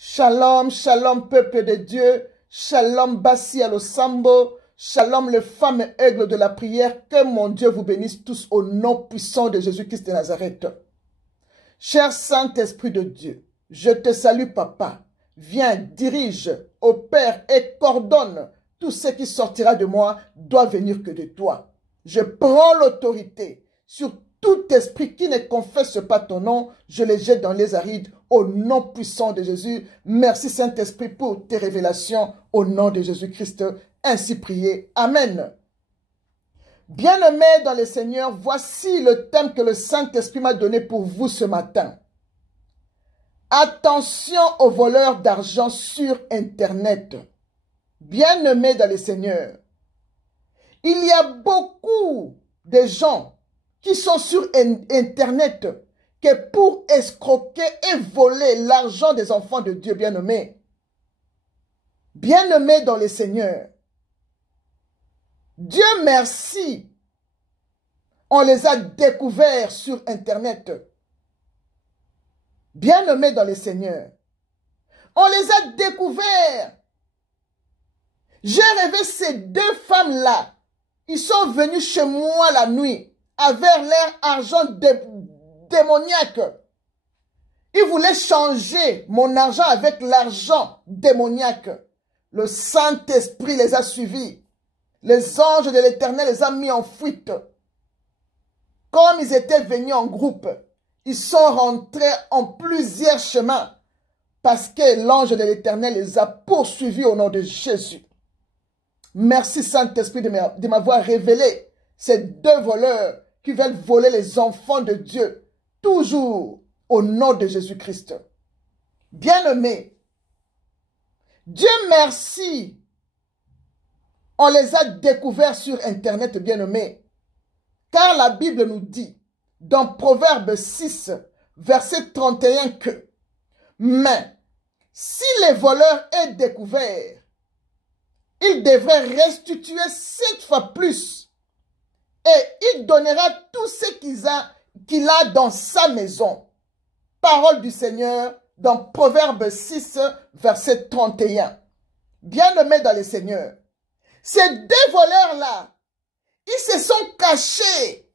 Shalom, shalom, peuple de Dieu. Shalom, Bassi Alosambo. Shalom, les femmes aigles de la prière. Que mon Dieu vous bénisse tous au nom puissant de Jésus-Christ de Nazareth. Cher Saint-Esprit de Dieu, je te salue, Papa. Viens, dirige, opère et coordonne. Tout ce qui sortira de moi doit venir que de toi. Je prends l'autorité sur tout esprit qui ne confesse pas ton nom, je les jette dans les arides au nom puissant de Jésus. Merci Saint-Esprit pour tes révélations au nom de Jésus-Christ. Ainsi prié. Amen. Bien-aimés dans le Seigneur, voici le thème que le Saint-Esprit m'a donné pour vous ce matin. Attention aux voleurs d'argent sur Internet. Bien-aimés dans le Seigneur, il y a beaucoup de gens qui sont sur Internet que pour escroquer et voler l'argent des enfants de Dieu bien-aimés. Bien-aimés dans le Seigneur, Dieu merci, on les a découverts sur Internet. Bien-aimés dans le Seigneur, on les a découverts. J'ai rêvé ces deux femmes-là. Ils sont venus chez moi la nuit avec leur argent démoniaque. Ils voulaient changer mon argent avec l'argent démoniaque. Le Saint-Esprit les a suivis. Les anges de l'Éternel les ont mis en fuite. Comme ils étaient venus en groupe, ils sont rentrés en plusieurs chemins parce que l'ange de l'Éternel les a poursuivis au nom de Jésus. Merci Saint-Esprit de m'avoir révélé ces deux voleurs qui veulent voler les enfants de Dieu, toujours au nom de Jésus-Christ. Bien-aimés, Dieu merci, on les a découverts sur Internet, bien-aimés, car la Bible nous dit, dans Proverbe 6, verset 31, que « Mais si les voleurs est découvert, il devrait restituer 7 fois plus et il donnera tout ce qu'il a dans sa maison. » Parole du Seigneur dans Proverbe 6, verset 31. Bien-aimés dans le Seigneur, ces deux voleurs-là, ils se sont cachés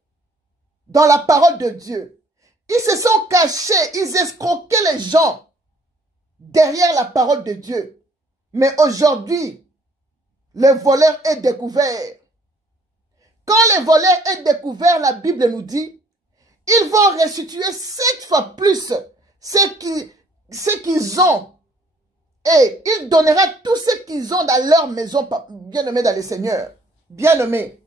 dans la parole de Dieu. Ils se sont cachés, ils escroquaient les gens derrière la parole de Dieu. Mais aujourd'hui, le voleur est découvert. Quand le voleur est découvert, la Bible nous dit, ils vont restituer 7 fois plus ce qu'ils ont. Et il donnera tout ce qu'ils ont dans leur maison, bien-aimés dans le Seigneur. Bien-aimés.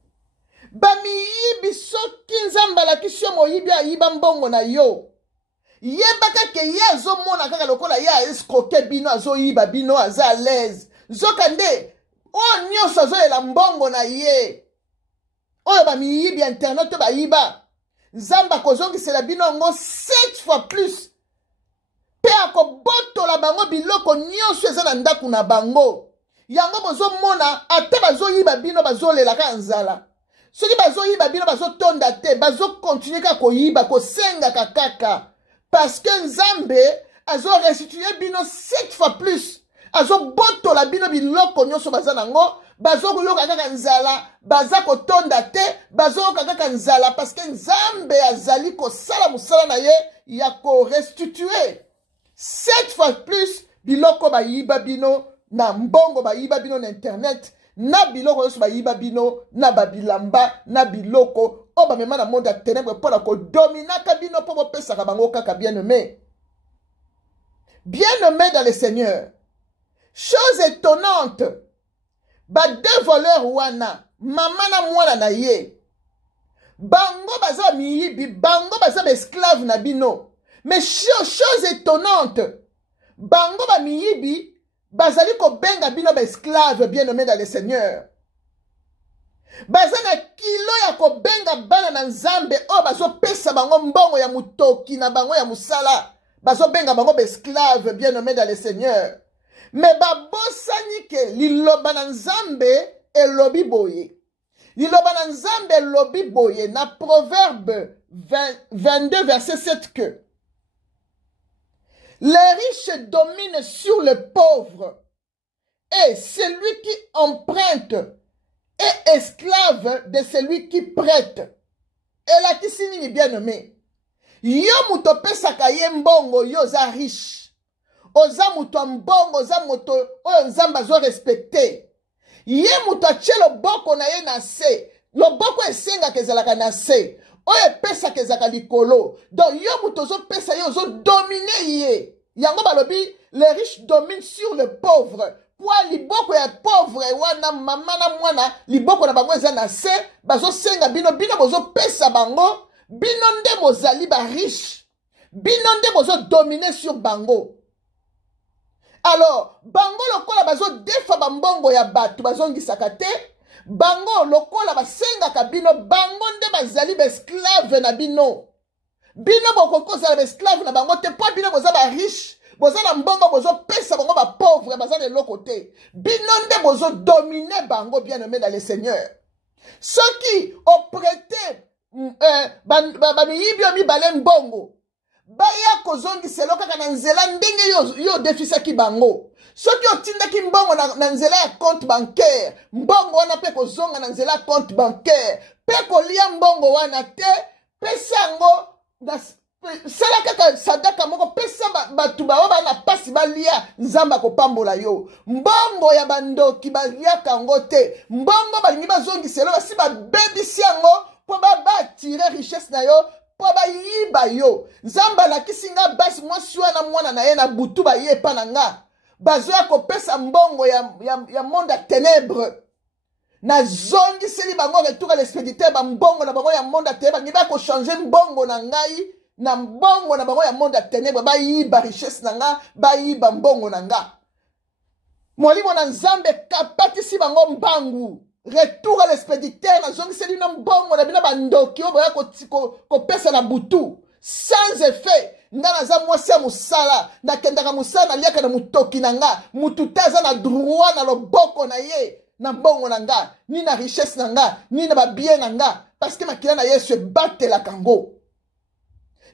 Bamiyibi soki nzamba la kisho moyibi ayiba mbongo na yo. Yebaka ke ye azo mona kaka lokola ya escroquer bino azo yiba bino aza à l'aise. Zokande o nyonso azo la mbongo na ye. Oyo bamiyibi internet ba yiba. Nzamba kozongisela bino ngo 7 fois plus. Pe akobotola bango biloko nyonso eza na ndaku na bango. Yango bozo mona ate bazo yiba bino bazo lela ka nzala. Soki bazo yiba bino bazo tonda te, bazo continuer ka koyiba ko senga kaka. Parce que Nzambe azo restituer bino 7 fois plus. Azo botola bino biloko nyonso baza nango, bazo koyoka kaka nzala, baza ko tonda te, bazo kaka nzala parce que Nzambe azali ko sala musala na ye ya ko restituer 7 fois plus biloko ba yiba bino na mbongo ba yiba bino na internet. Na biloko yoso ba yiba bino, na babilamba, na biloko, o ba mema na monde ya ténèbre pour ko dominaka bino po bopesa ka bango kaka bien-aimé. Bien-aimé dans le Seigneur. Chose étonnante, ba deux voleurs wana, mama na mwana na ye. Bango baza miyibi, bango baza esclave na bino. Mais chose étonnante, bango ba miyibi, bazali ko benga bino ba esclave bien-aimé dans le Seigneur. Bazana kilo ya ko benga bana na Nzambe o bazo pesa bango mbongo ya mutoki na bango ya musala. Bazo benga bango ba esclave bien-aimé dans le Seigneur. Mais babosani ke liloba na Nzambe elobi boye. Liloba na Nzambe elobi boye na Proverbe 22 verset 7 que Les riches dominent sur les pauvres. Et celui qui emprunte est esclave de celui qui prête. Et là, qui signifie bien nommé. Yo muto pesaka ye mbongo yo za riche. Oza muto mbongo oza muto oyo nzamba zo respecté. Ye muto ache loboko na ye na se. Loboko esenga kezalaka na se. Oyo pesa kezaka likolo. Donc yo muto zo pesa yo zo dominer ye. Yango balobi les riches dominent sur les pauvres. Pour liboko ya pauvre wana mama na mwana liboko na bango eza na se bazo senga bino bozo pesa bango bino nde bozali ba riche bino nde bozo dominer sur bango. Alors bango lokola bazo defa bambongo ya batu bazongisaka te bango lokola basengaka bino bango nde bazali ba esclave na bino bokokozala ba esclave na bango te po bino boza ba riche. Boza na mbongo bozo pesa bango ba pauvre baza de l'autre côté. Binonde bozo dominer bango bien aimé dans le Seigneur. Ceux qui ont prêté bamiyibio mibale mbongo baya kozongi selo kaka na nzela ndenge yo defisa ki bango. Ceux qui ont tinda ki mbongo na nzela ya compte bancaire mbongo wana pe kozonga na nzela compte bancaire pe kolia mbongo wana te pesango sala kaka sadaka moko pesa batu bao bana pasi balia nzamba kopambola yo mbongo ya bandoki baliaka yango te mbongo balingi bazongiselo basi babebisi yango po batire richesse na yo po bayiba yo nzamba alakisi nga basi mwasi wana mwana na ye na butu baye epa na nga bazoya kopesa mbongo ya monde ya ténèbre na zongiseli bango retour à l'expéditeur bambongo na bango ya monde ya ténèbre balingi bakochange mbongo na ngai na mbongo na bango ya monde ya ténèbre bayiba richesse na nga bayiba mbongo na nga molimo na nzambe kapatisi bango mbangu retour à l'expéditeur na zongiseli na mbongo na bino bandoki oyo boya kopesa na butu sans effet nga naza mwasi ya mosala nakendaka mosala naliaka na mutoki na nga mutu te aza na droit na loboko na ye na mbongo na nga ni na richesse na nga ni na babien na nga parce que makila na yesu ebatelaka ngo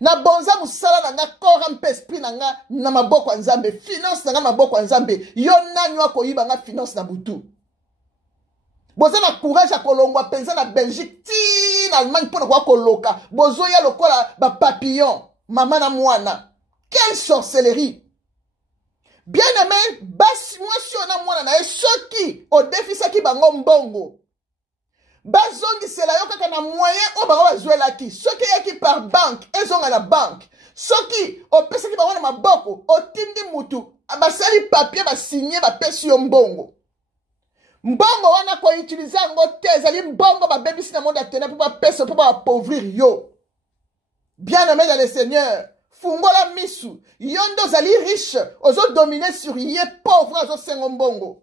na bonza musala na nga kora mpe esprit na nga na maboko ya nzambe finance na nga maboko ya nzambe yo nani akoyiba nga finance na butu boza na courage ya kolongwa penza na Belgique ti na Allemagne mpona kwa koloka bozoya lokola ba papillon mama na mwana quelle sorcellerie bien aimé basi mwasi yo na mwana na ye soki odefisaki bango mbongo bazongisela yo kaka na moyen oyo bango bazwelaki soki eyaki par banque ezonga na banque soki opesaki bango na maboko otindi mutu basali papier basinye bapesi yo mbongo mbongo wana koutilize yango te ezali mbongo babebisi na monde ya ténèbre mpo bapesa mpo baappauvrir yo bien aimé dans le Seigneur fungola misu yo nde ozali riche ozodomine sur ye pauvre azosenga mbongo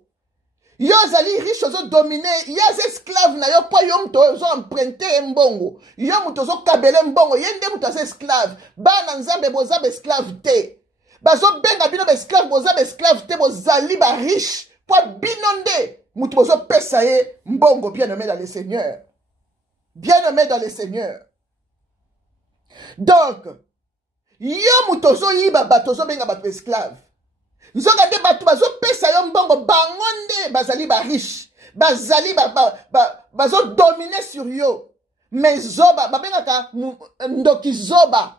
yo ozali riche ozodomine ye aza esclave na yo mpo yo mutu ozoemprunte ye mbongo yo mutu ozokabele mbongo ye nde mutu aza esclave bana nzambe boza baesclave te bazobenga bino baesclave boza baesclave te bozali bariche mpo bino nde mutu bozopesa ye mbongo bien aimé dans le Seigneur bien aimé dans le Seigneur donc yo mutu ozoyiba bato ozobenga bato esclave nzoka nde bato bazopesa yo mbongo bango nde bazali bariche bazali bazodomine sur yo mais zoba babengaka ndoki zoba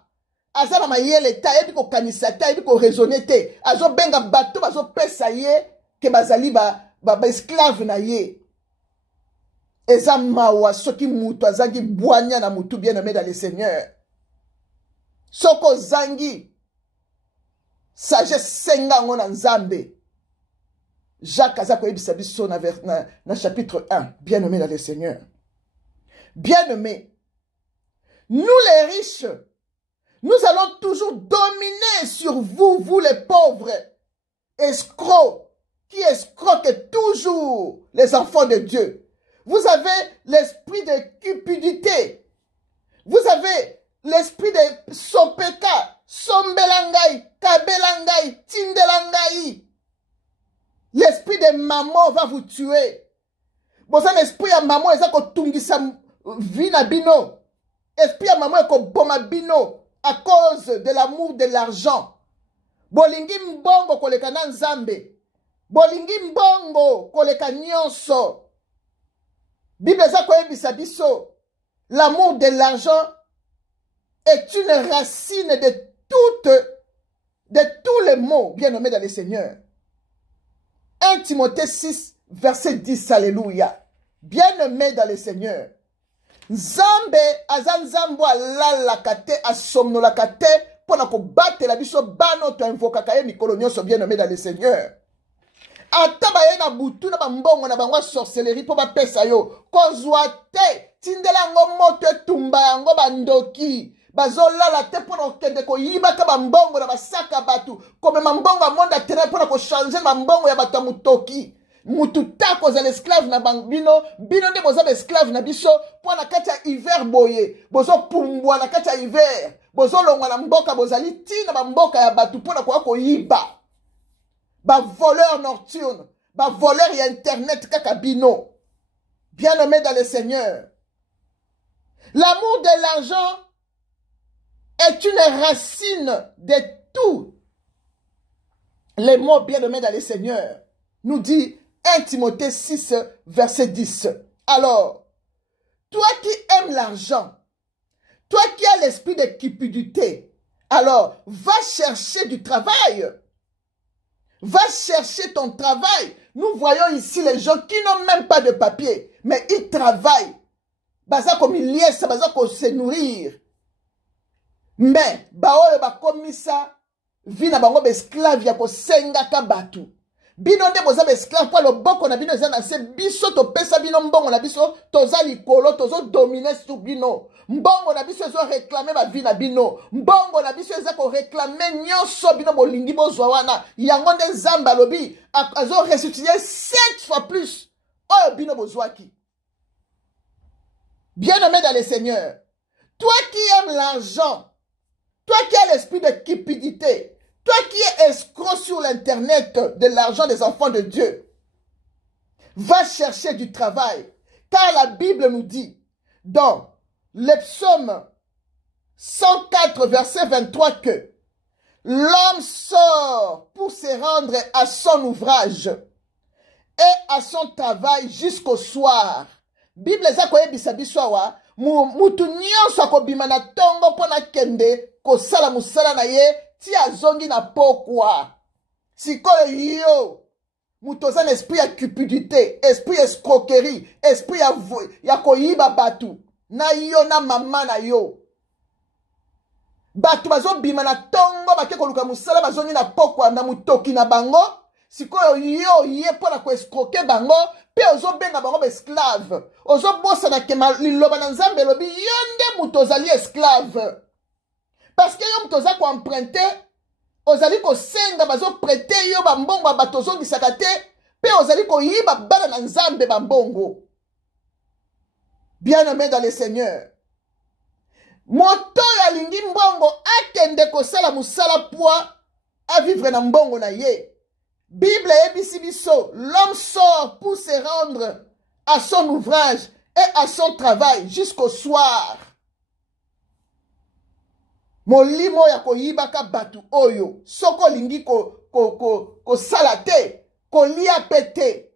aza na mayele te ayebi kokanisa te ayebi koraisonne te azobenga bato bazopesa ye ke bazali baesclave na ye eza mawa soki mutu azangi bwanya na mutu bien aimé dans le Seigneur soko zangi sagesse senga ngo na nzambe Jacques aza koyebisa biso na chapitre 1 bien aimé dans le Seigneur bien aimé nous les riches nous allons toujours dominer sur vous les pauvres escrocs qui escroquent toujours les enfants de Dieu. Vous avez l'esprit de cupidité, vous avez l'esprit de sopeka, sombelangai, kabelangai, tindelangai. L'esprit de maman va vous tuer. Bon, ça l'esprit à maman, il ko tungisa vina bino. Esprit à maman, il ko boma bino à cause de l'amour de l'argent. bolingi mbongo koleka na nzambe, bolingi mbongo koleka nyonso. Bible eza koyebisa biso, l'amour de l'argent est une racine de tous les maux bien nommés dans le Seigneur. 1 Timothée 6, verset 10, alléluia. Bien-aimé dans le Seigneur. Nzambe azanzambo alalaka te asomnolaka te pona ko batela biso bano to invokaka ye mikolo nyonso bien-aimé dans le Seigneur. Ata baye na butu na bambongo na bangwa sorcellerie po bapesa yo kozwa te tindela ngo moto etumba yango bandoki bazolala te pona okende koyibaka bambongo na basaka batu komema mbongo ya monde atere pona kochange bambongo ya bato ya mutoki. Mutu tako za l'esclave na bino bino nde boza esclave na biso po na kati ya hiver boye bozo pumbwa na kati ya hiver bozo longwa na mboka bozali tina ba mboka ya batu po na ko yiba ba voleur nocturne ba voleur ya internet kaka bino. Bien-aimé dans le Seigneur, l'amour de l'argent est une racine de tous les mots, bien-aimés dans le Seigneur, nous dit 1 Timothée 6, verset 10. Alors, toi qui aimes l'argent, toi qui as l'esprit de cupidité, alors va chercher du travail. Va chercher ton travail. Nous voyons ici les gens qui n'ont même pas de papier, mais ils travaillent. Baza comme il y a, ça baza comme se nourrir. Mais, baoyo ba komisa, vina bango esclave ya ko senga ka batu. Bino nde boza esclave kwa loboko na bino ezana se biso to pesa bino mbongo na biso toza likolo tozo dominer sur bino. Mbongo na biso ezo réclamer ba vie na bino. Mbongo na biso ezo ko réclamer nyonso bino bolingi bozwa wana. Yango nde Nzambe alobi azo restituer 7 fois plus. Oyo bino bozwaki. Bien-aimé dans le Seigneur, toi qui aimes l'argent, toi qui as l'esprit de cupidité, toi qui es escroc sur l'internet de l'argent des enfants de Dieu, va chercher du travail. Car la Bible nous dit, dans le psaume 104, verset 23, que l'homme sort pour se rendre à son ouvrage et à son travail jusqu'au soir. Bible eza koyebisa biso awa mutu nyonso akobima na tongo pona kende kosala musala na ye ti azongi na pokwa. Sikoyo yo mutu oza na esprit ya cupidité, esprit ya escroquerie, esprit ya koyiba batu na yo na mama na yo. Batu bazobima na tongo bake koluka musala bazongi na pokwa na mutoki na bango. Sikoyo yo ye pona ko escroquer bango. Pe ozo benga bango esclave. Ozo bossa na kema liloba na Nzambe lobi yonde muto ozali esclave. Parce que yo muto oza ko emprunter, ozali ko senga bazo prêter yo bambongo ba bato ozongisaka te, pe ozali ko yiba bana na Nzambe bambongo. Bien-aimé dans le Seigneur, moto ya lingi mbongo akende kosala musala poa a vivre na mbongo na ye. Bible ebisi biso, l'homme sort pour se rendre à son ouvrage et à son travail jusqu'au soir. Molimo ya koyibaka batu oyo, soko lingi ko salate, ko lia pete.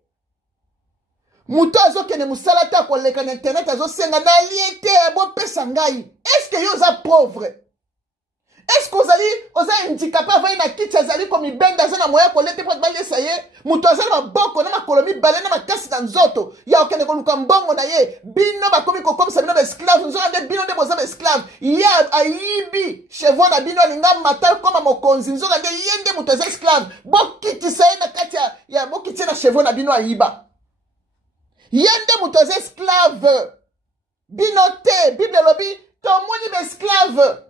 Muto azo kene musalata ko leka na internet azo senga na liete abo pesa ngai. Est-ce que yo za pauvre? Est-ce que oza handicapé avai na kiti azali komi benda za na moya kolete po bali esaye muto azali maboko na makolomi bale na makasi na nzoto ya okende koluka mbongo na ye bino bakomi kokomisa bino esclave nzoka nde bino nde boza esclave ya ayibi chevaux na bino alinga mata koma mokonzi nzoka nde ye nde muto aza esclave bokitisa ye na kati ya bokiti na chevaux na bino ayiba ye nde muto aza esclave bino te. Bible lobi tomoni ba esclave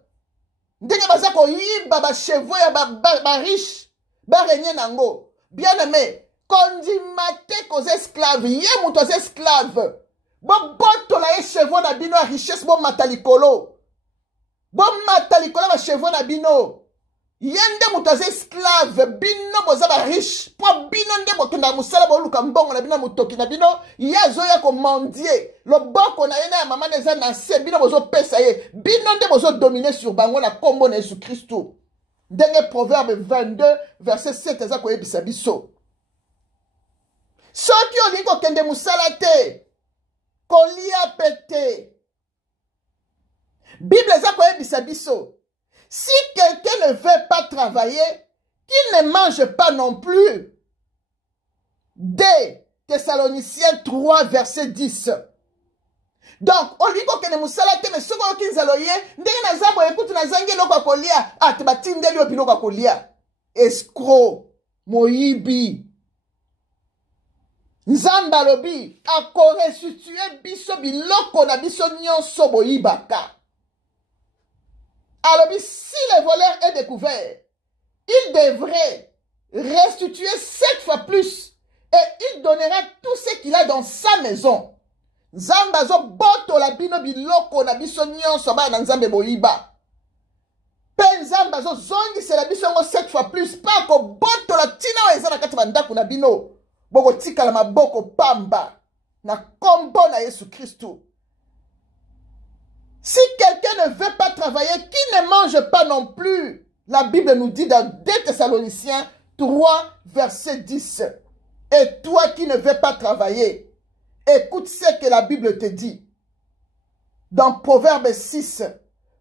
ndenge baza koyiba ba chevaux ya ba riche ba renye nango. Bien-aimé, kondima te koza esclave ye muto aza esclave bo botola ye chevaux na bino ya richesse bo matalikolo ba chevaux na bino ye nde muto aza esclave bino boza ba riche po bino nde bokenda musala boluka mbongo na bino mutoki na bino ye azoya komandie loboko na ye na ya mama neza na se bino bozopesa ye bino nde bozodomine sur bango na kombo na Yesu Kristo. Ndenge Proverbe 22, verset 7, eza koyebisa biso. Soki olingi kokende musala te, kolia pete. Bible eza koyebisa biso. Si quelqu'un ne veut pas travailler, qu'il ne mange pas non plus. Des Thessaloniciens 3, verset 10. Donc, olingi kokende musala te, mais soki okinzalo ye, ndenge naza boye kutu nazangi eloko kolia, te batindeli yo biloko kolia. Escroc, moyibi. Nzambe alobi akorestitue biso biloko na biso nyonso boyibaka. Alobi si le voleur est découvert, il devrait restituer 7 fois plus et il donnera tout ce qu'il a dans sa maison. Nzambe azo boto la bino biloko na biso nyonso ba na nzambe boyiba. Pe nzambe azo zongi se la biso ngo 7 fois plus pa ko boto la tina wa ezana kati bandaku na bino. Boko tika la maboko pamba na kombo na Yesu Christo. Si quelqu'un ne veut pas travailler, qui ne mange pas non plus. La Bible nous dit dans 2 Thessaloniciens 3, verset 10. Et toi qui ne veux pas travailler, écoute ce que la Bible te dit. Dans Proverbe 6,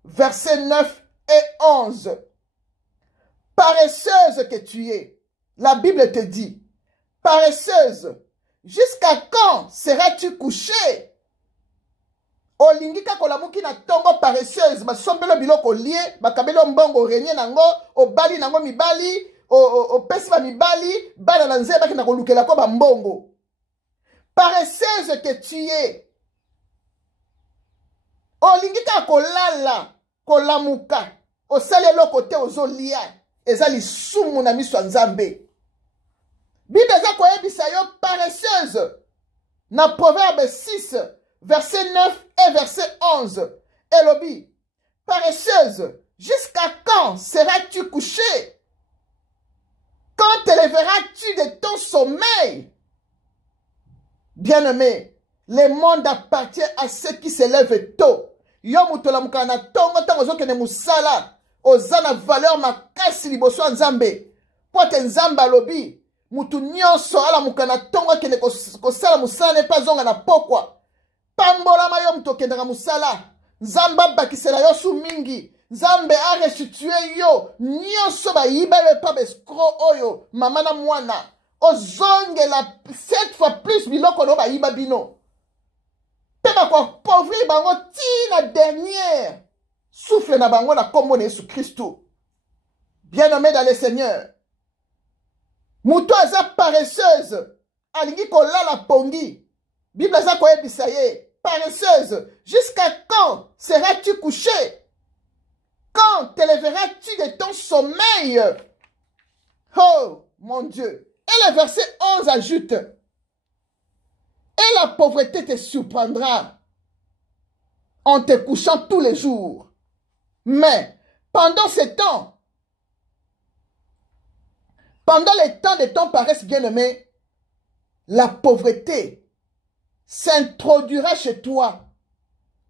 verset 9 et 11. Paresseuse que tu es, la Bible te dit, paresseuse, jusqu'à quand seras-tu couché? Olingi kakolamuki na tongo paresseuse, basombelo biloko lie, bakabelo mbongo renye nango, obali nango mibali, opesi ba mibali, bana na nzeba ki na kolukela ko bambongo. Paresseuse que tu es. Olingi kakolala, kolamuka, osali eloko te ozolia, ezali sumu na miso ya Nzambe. Bible eza koyebisa yo paresseuse. Na Proverbe 6, verset 9 et verset 11. Elobi, paresseuse, jusqu'à quand seras-tu couché? Quand te lèveras-tu de ton sommeil? Bien-aimé, le monde appartient à ceux qui se lèvent tôt. Yo mutola mukana tongo tango zoke ne musala. Ozana valeur makasi liboso Nzambe. Pote Nzambe alobi. Mutu nyonso ala mukana tongo kene kosala musala ne pas zonga na pokwa. Pambola mayo muto kendanga musala. Nzamba bakisela yo su mingi. Nzambe a restitué yo. Nyonso ba yiba yo pa beskro oyo. Mama na mwana. Ozonge la 7 fois plus biloko no ba yiba bino. Peba kwa pauvre bango ti la dernière. Souffle na bango na kombo na Yesu Christo. Bien-aimé dans le Seigneur. Muto aza paresseuse. Alingi kolala pongi. Bible aza koyebisa ye. Paresseuse. Jusqu'à quand seras-tu couché? Quand te lèveras-tu de ton sommeil? Oh, mon Dieu. Et le verset 11 ajoute. Et la pauvreté te surprendra en te couchant tous les jours. Mais pendant ce temps, pendant les temps de ton paresse bien-aimé, la pauvreté s'introduira chez toi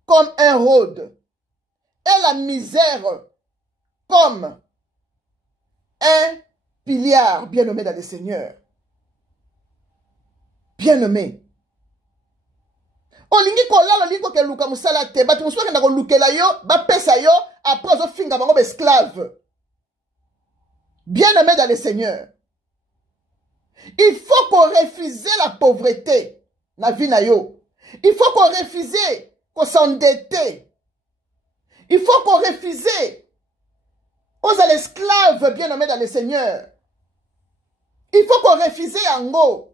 comme un rôde et la misère comme un piliard, bien-aimé dans le Seigneur. Bien-aimé. Olingi kolala olingi ke luka musala te batu musuka na kolukela yo ba pesa yo après zo finga bango esclave. Bien-aimé dans le Seigneur. Il faut qu'on refuse la pauvreté na vie na yo. Il faut qu'on refuse qu'on s'endetter. Il faut qu'on refuse aux esclaves bien-aimé dans le Seigneur. Il faut qu'on refuse yango.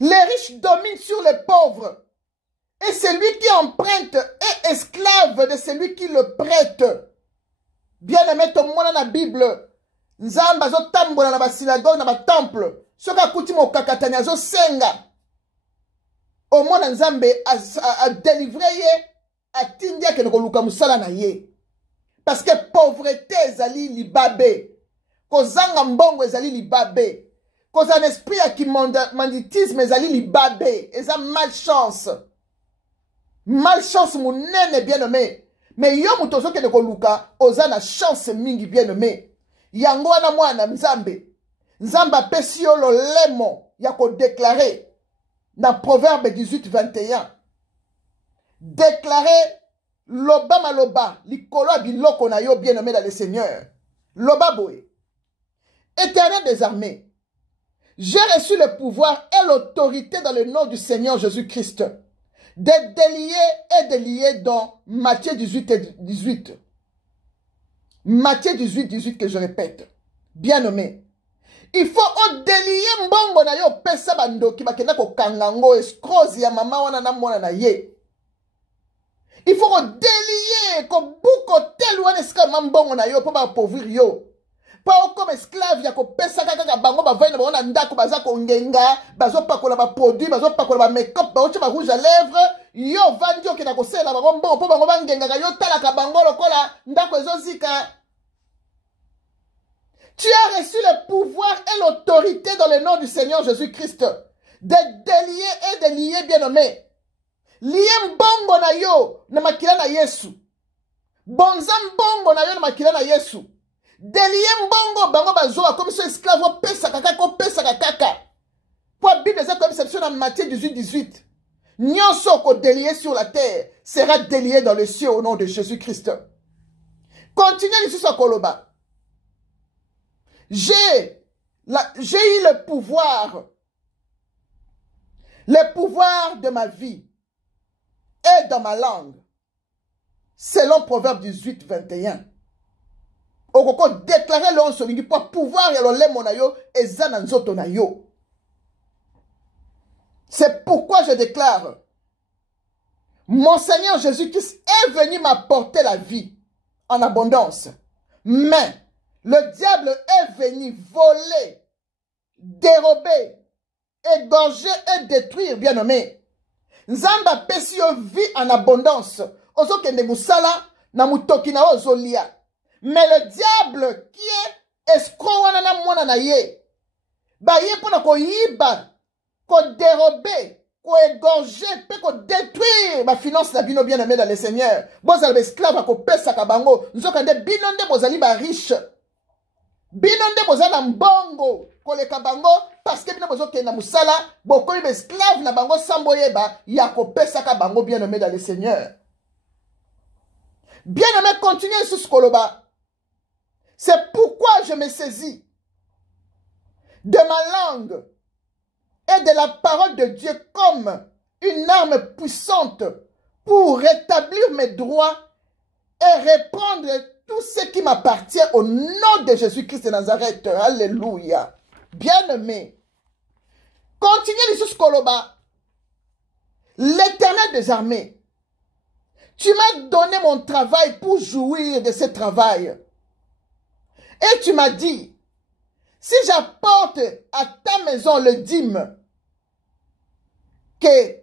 Les riches dominent sur les pauvres. Et celui qui emprunte est esclave de celui qui le prête. Bien-aimé, tout le monde dans la Bible. Nzamba zo tambola na ba synagogue na ba temple. Soka kuti mo kakatanya zo senga. Au moins Nzambe a délivré ye a tindia ke nokoluka musala na ye. Parce que pauvreté ezali libabe. Kozanga mbongo ezali libabe. Cause un esprit qui banditisme ezali libabe, eza malchance. Malchance mounene bien nommé. Mais yo mutozo ke de koluka oza na chance mingi bien aimé. Yango wana mwana Nzambe. Nzambe apesi yo lolemo ya ko déclarer dans Proverbe 18:21. Déclarer loba maloba likolo biloko na yo bien aimé dans le Seigneur. Loba boé. Éternel des armées, j'ai reçu le pouvoir et l'autorité dans le nom du Seigneur Jésus-Christ de délier et de lier dans Matthieu 18 et 18. Matthieu 18, 18 que je répète. Bien nommé. Il faut délier mbongo na yo pesa bandoki bakenda ko kangango escrozi ya mama wana na mwana na ye. Il faut délier ko buko telu wana eska mbongo na yo po ba pauvrir yo. Pas comme esclave ya ko pesa kaka bango ba vaina ba ndako baza ko ngenga bazo pakola ba produit bazo pakola ba make-up ba ba rouge à lèvres yo vandi yo kena ko sela bango mbongo po bango bangenga yo talaka bango lokola ndako ezozika. Tu as reçu le pouvoir et l'autorité dans le nom du Seigneur Jésus-Christ de délier et de lier bien nommé. Lier mbongo na yo na makila na Yesu. Bonza mbongo na yo na makila na Yesu. Délier mbongo bango bazoa comme ce esclave pesa kaka ko pesa kaka. Pour Bible c'est comme c'est dans Matthieu 18 18. Nyonso ko délier sur la terre sera délié dans le ciel au nom de Jésus-Christ. Continuez ici sur Koloba. J'ai eu le pouvoir de ma vie et dans ma langue, selon Proverbe 18, 21. Okoko déclarer l'on solingi pour pouvoir et l'olé monayo et zananzoto na yo. C'est pourquoi je déclare, mon Seigneur Jésus-Christ est venu m'apporter la vie en abondance, mais le diable est venu voler, dérober, égorger et détruire, bien nommé. Nzamba pesi yo vie en abondance. Ozo kende musala na mutoki na ozolia. Mais le diable qui est escroc wana na mwana na ye. Ba ye pona ko yiba, ko dérober, ko égorger, pe ko détruire ma finance na bino bien aimé dans le Seigneur. Bozali esclave ko pesa ka bango. Nzokande bino nde bozali ba riche. Bino nde bozala mbongo koleka bango parce que bino bozoke na musala bokoyi be esclave na bango sambo yeba ya kopesaka bango bien aimé dans le Seigneur. Bien aimé, continuez sous ce koloba. C'est pourquoi je me saisis de ma langue et de la parole de Dieu comme une arme puissante pour rétablir mes droits et reprendre tout ce qui m'appartient au nom de Jésus-Christ de Nazareth. Alléluia. Bien-aimé. Continuez les Koloba. L'Éternel des armées. Tu m'as donné mon travail pour jouir de ce travail. Et tu m'as dit, si j'apporte à ta maison le dîme, que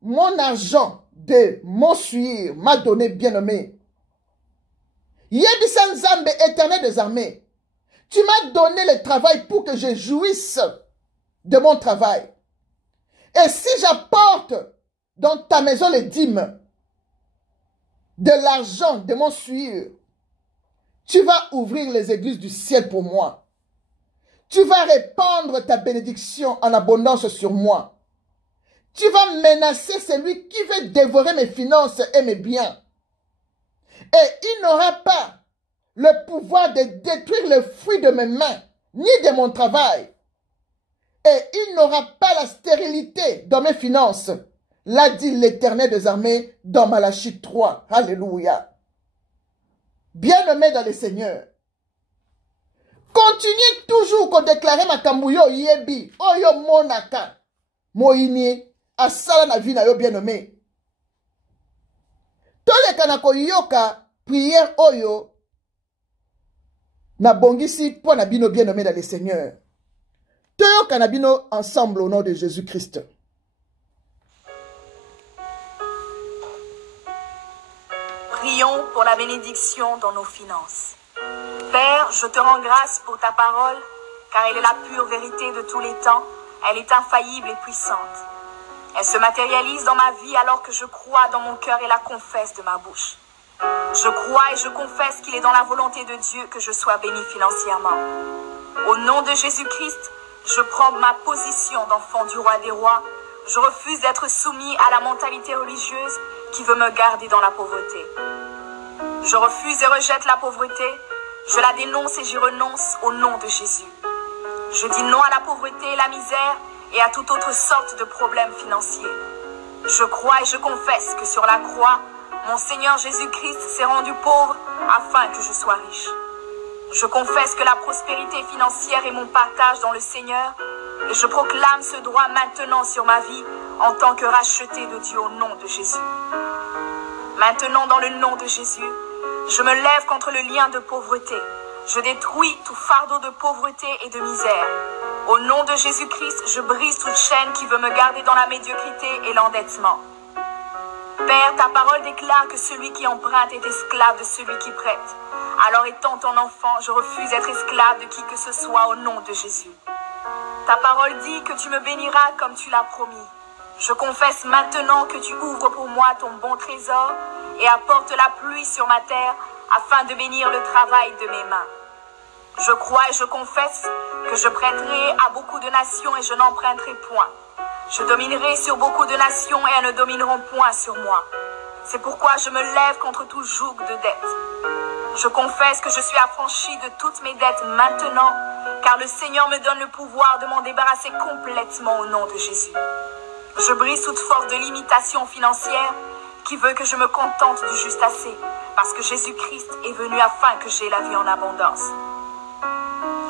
mon argent de mon suir m'a donné bien-aimé, Yebisa Nzambe, éternel des armées, tu m'as donné le travail pour que je jouisse de mon travail. Et si j'apporte dans ta maison les dîmes, de l'argent de mon suir, tu vas ouvrir les églises du ciel pour moi. Tu vas répandre ta bénédiction en abondance sur moi. Tu vas menacer celui qui veut dévorer mes finances et mes biens. Et il n'aura pas le pouvoir de détruire le fruit de mes mains, ni de mon travail. Et il n'aura pas la stérilité dans mes finances. L'a dit l'Éternel des armées dans Malachie 3. Alléluia. Bien-aimé dans le Seigneur. Continuez toujours qu'on déclare ma kambuyo yebi. Oyo monaka. Moini. Asala na vie na yo bien-aimé. Toleka na koyoka prière oyo na bongisi po na bino bien-aimé dans le Seigneur. Toyoka na bino ensemble au nom de Jésus-Christ. Prions pour la bénédiction dans nos finances. Père, je te rends grâce pour ta parole, car elle est la pure vérité de tous les temps. Elle est infaillible et puissante. Elle se matérialise dans ma vie alors que je crois dans mon cœur et la confesse de ma bouche. Je crois et je confesse qu'il est dans la volonté de Dieu que je sois béni financièrement. Au nom de Jésus-Christ, je prends ma position d'enfant du roi des rois. Je refuse d'être soumis à la mentalité religieuse qui veut me garder dans la pauvreté. Je refuse et rejette la pauvreté. Je la dénonce et j'y renonce au nom de Jésus. Je dis non à la pauvreté et la misère et à toute autre sorte de problèmes financiers. Je crois et je confesse que sur la croix, mon Seigneur Jésus-Christ s'est rendu pauvre afin que je sois riche. Je confesse que la prospérité financière est mon partage dans le Seigneur et je proclame ce droit maintenant sur ma vie en tant que racheté de Dieu au nom de Jésus. Maintenant, dans le nom de Jésus, je me lève contre le lien de pauvreté. Je détruis tout fardeau de pauvreté et de misère. Au nom de Jésus-Christ, je brise toute chaîne qui veut me garder dans la médiocrité et l'endettement. Père, ta parole déclare que celui qui emprunte est esclave de celui qui prête. Alors étant ton enfant, je refuse d'être esclave de qui que ce soit au nom de Jésus. Ta parole dit que tu me béniras comme tu l'as promis. Je confesse maintenant que tu ouvres pour moi ton bon trésor et apportes la pluie sur ma terre afin de bénir le travail de mes mains. Je crois et je confesse que je prêterai à beaucoup de nations et je n'emprunterai point. Je dominerai sur beaucoup de nations et elles ne domineront point sur moi. C'est pourquoi je me lève contre tout joug de dette. Je confesse que je suis affranchi de toutes mes dettes maintenant, car le Seigneur me donne le pouvoir de m'en débarrasser complètement au nom de Jésus. Je brise toute force de limitation financière qui veut que je me contente du juste assez, parce que Jésus-Christ est venu afin que j'aie la vie en abondance.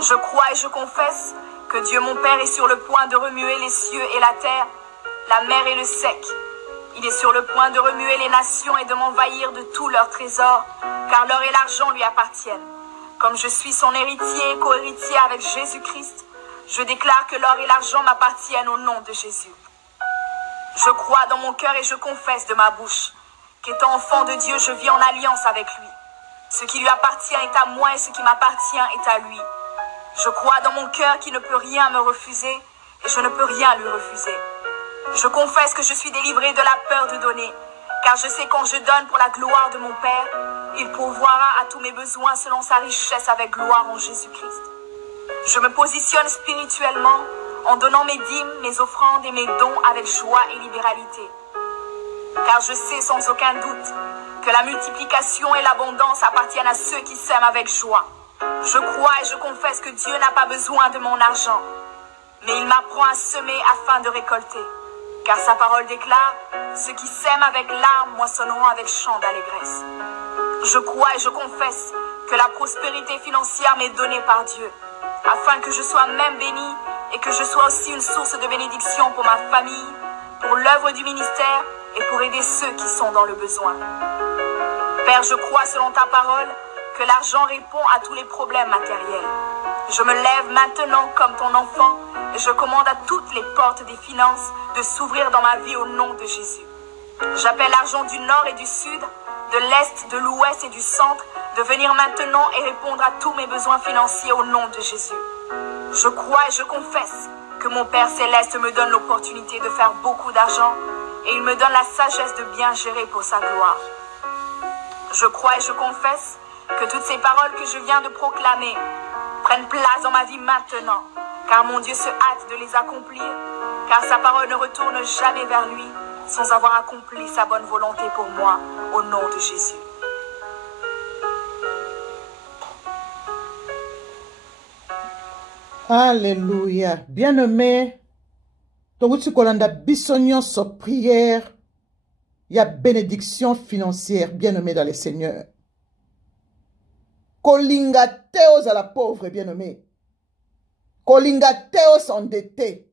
Je crois et je confesse que Dieu mon Père est sur le point de remuer les cieux et la terre, la mer et le sec. Il est sur le point de remuer les nations et de m'envahir de tous leurs trésors, car l'or et l'argent lui appartiennent. Comme je suis son héritier et co-héritier avec Jésus-Christ, je déclare que l'or et l'argent m'appartiennent au nom de Jésus. Je crois dans mon cœur et je confesse de ma bouche qu'étant enfant de Dieu, je vis en alliance avec lui. Ce qui lui appartient est à moi et ce qui m'appartient est à lui. Je crois dans mon cœur qu'il ne peut rien me refuser et je ne peux rien lui refuser. Je confesse que je suis délivré de la peur de donner, car je sais quand je donne pour la gloire de mon Père, il pourvoira à tous mes besoins selon sa richesse avec gloire en Jésus-Christ. Je me positionne spirituellement en donnant mes dîmes, mes offrandes et mes dons avec joie et libéralité. Car je sais sans aucun doute que la multiplication et l'abondance appartiennent à ceux qui s'aiment avec joie. Je crois et je confesse que Dieu n'a pas besoin de mon argent, mais il m'apprend à semer afin de récolter. Car sa parole déclare, ceux qui sèment avec larmes moissonneront avec chant d'allégresse. Je crois et je confesse que la prospérité financière m'est donnée par Dieu, afin que je sois même béni et que je sois aussi une source de bénédiction pour ma famille, pour l'œuvre du ministère et pour aider ceux qui sont dans le besoin. Père, je crois selon ta parole que l'argent répond à tous les problèmes matériels. Je me lève maintenant comme ton enfant et je commande à toutes les portes des finances de s'ouvrir dans ma vie au nom de Jésus. J'appelle l'argent du nord et du sud, de l'est, de l'ouest et du centre de venir maintenant et répondre à tous mes besoins financiers au nom de Jésus. Je crois et je confesse que mon Père Céleste me donne l'opportunité de faire beaucoup d'argent et il me donne la sagesse de bien gérer pour sa gloire. Je crois et je confesse que toutes ces paroles que je viens de proclamer prennent place dans ma vie maintenant, car mon Dieu se hâte de les accomplir, car sa parole ne retourne jamais vers lui sans avoir accompli sa bonne volonté pour moi, au nom de Jésus. Alléluia. Bien-aimé, tokuti kolanda biso nyonso prière, il y a bénédiction financière, bien-aimé dans le Seigneur. Kolinga teos à la pauvre, bien-aimé. Kolinga teos endetté.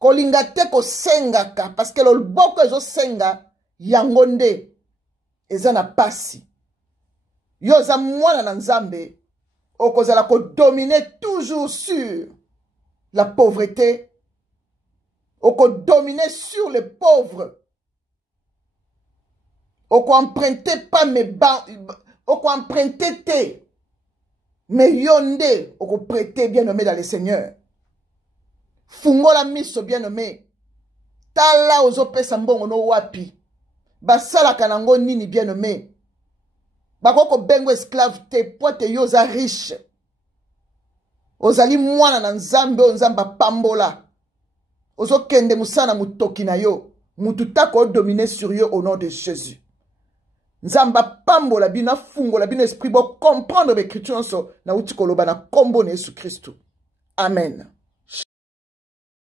Kolinga te ko sengaka, parce que le boko ezo senga, yangonde, ezana pasi. Yo za mwana na nzambe, okozala ko dominer toujours sur la pauvreté, oko dominer sur les pauvres, oko emprunter pas mes bancs, oko emprunter te, mais yonde, oko prêter bien-aimé dans le Seigneur. Fungola miso bien-aimé, tala ozo pesa mbongo no wapi, basala kanango nini bien-aimé. Bakoko bengo esclave te pote yo za riche. Ozali mwana na nzambe o nzamba pambola. Ozo kende musana mutoki na yo. Mututako dominer sur yo au nom de Jésus. Nzamba pambola bina fungo la bina esprit bo comprendre l'écriture so na utikoloba na kombo na Yesu Christ. Amen.